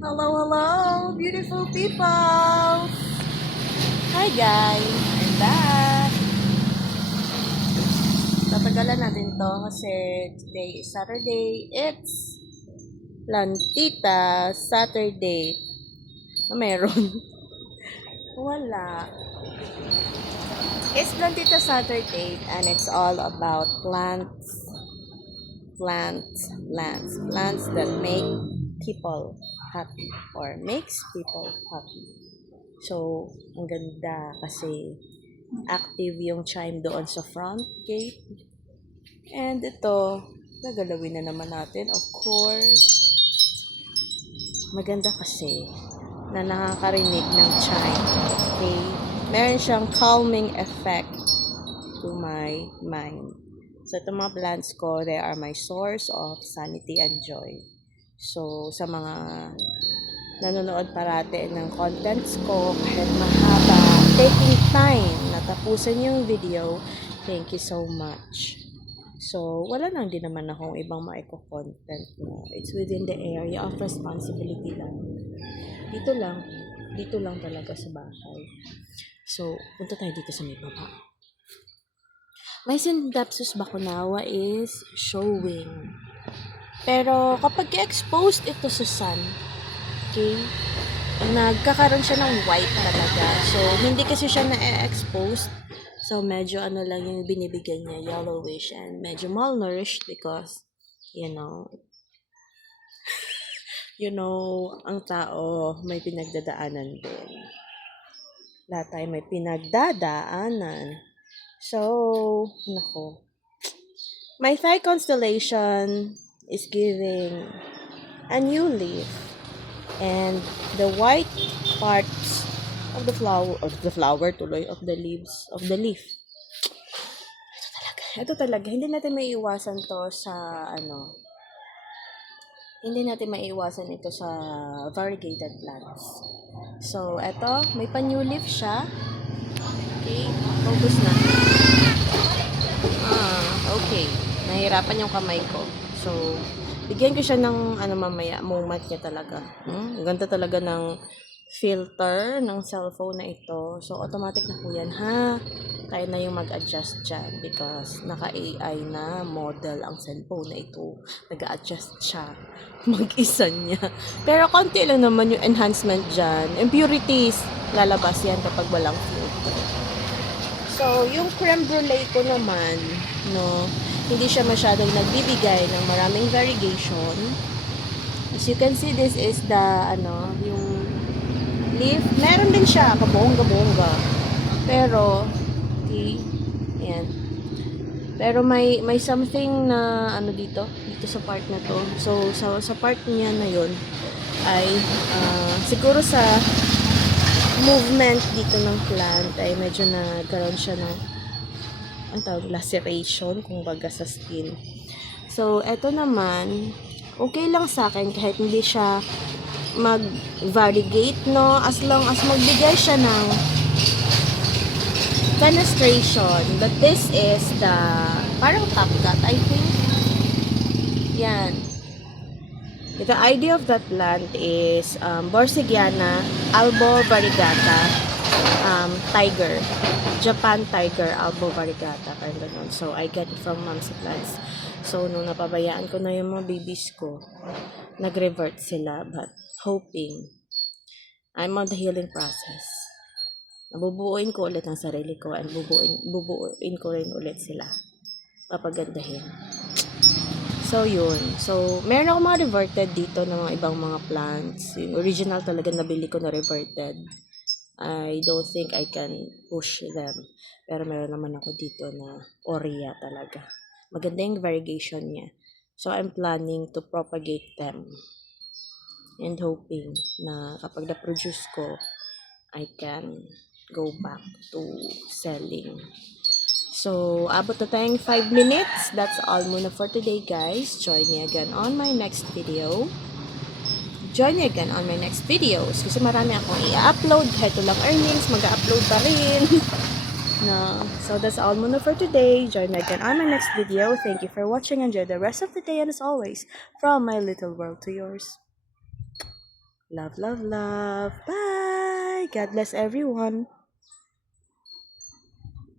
Hello, hello, beautiful people! Hi guys! I'm back! Tatagalan natin to kasi today is Saturday. It's Plantita Saturday. Meron? Wala. It's Plantita Saturday and it's all about plants that make people happy or makes people happy. So, ang ganda kasi active yung chime doon sa front gate. And ito, nagalawin na naman natin, of course. Maganda kasi na nakakarinig ng chime. Okay? Meron siyang calming effect to my mind. So, itong mga plants ko, they are my source of sanity and joy. So, sa mga nanonood parate ng contents ko, kahit mahaba, taking time na tapusin yung video, thank you so much. So, wala lang din naman akong ibang maiko-content. No? It's within the area of responsibility lang. Dito lang talaga sa bahay. So, punta tayo dito sa may baba. My Synapsus bakunawa is showing. Pero kapag exposed ito sa sun, okay, nagkakaroon siya ng white talaga. So, hindi kasi siya na-expose. So, medyo ano lang yung binibigay niya, yellowish and medyo malnourished because, ang tao may pinagdadaanan din. Lahat tayo may pinagdadaanan. So, nako. My thigh constellation is giving a new leaf. And the white parts of the leaves of the leaf. Ito talaga, hindi natin maiiwasan to sa hindi natin maiiwasan ito sa variegated plants. So, ito, may pa-new leaf siya. Okay, focus na. Okay. Nahirapan yung kamay ko. So, bigyan ko siya ng mamaya, moment niya talaga. Ganda talaga ng filter ng cellphone na ito. So, automatic na po yan, ha? Tayo na yung mag-adjust dyan because naka-AI na model ang cellphone na ito. Nag-a-adjust siya. Mag-isa niya. Pero konti lang naman yung enhancement dyan. Impurities, lalabas yan kapag walang filter. So, yung creme brulee ko naman, hindi siya masyadong nagbibigay ng maraming variegation. As you can see, this is the, yung leaf. Meron din siya, kabongga-bongga. Pero, okay, ayan. Pero may something na, dito sa part na to. So, sa part niya na yun, ay, siguro sa movement dito ng plant ay medyo nagkaroon siya ng laceration kumbaga sa skin. So, eto naman, okay lang sa akin kahit hindi siya mag-variegate, no? As long as magbigay siya ng fenestration. But this is the parang top cut, I think. Yan. The idea of that plant is Borsigiana albo variegata tiger. Japan tiger albo variegata. Parang ganun. So, I get it from Mamsi Plants. So, nung napabayaan ko na yung mga babies ko, nag-revert sila. But, hoping, I'm on the healing process. Nabubuuin ko ulit ang sarili ko and bubuuin ko rin ulit sila. Papagandahin. So, yun. So, meron ako mga reverted dito ng mga ibang mga plants. Yung original talaga nabili ko na reverted. I don't think I can push them. Pero meron naman ako dito na Oria talaga. Maganda yung variegation niya. So, I'm planning to propagate them. And hoping na kapag na-produce ko, I can go back to selling. So, abot na tayong 5 minutes. That's all muna for today, guys. Join me again on my next video. Kasi marami akong i-upload. Kahit walang earnings, mag-upload pa rin. No. So, that's all muna for today. Join me again on my next video. Thank you for watching. Enjoy the rest of the day. And as always, from my little world to yours. Love, love, love. Bye! God bless everyone.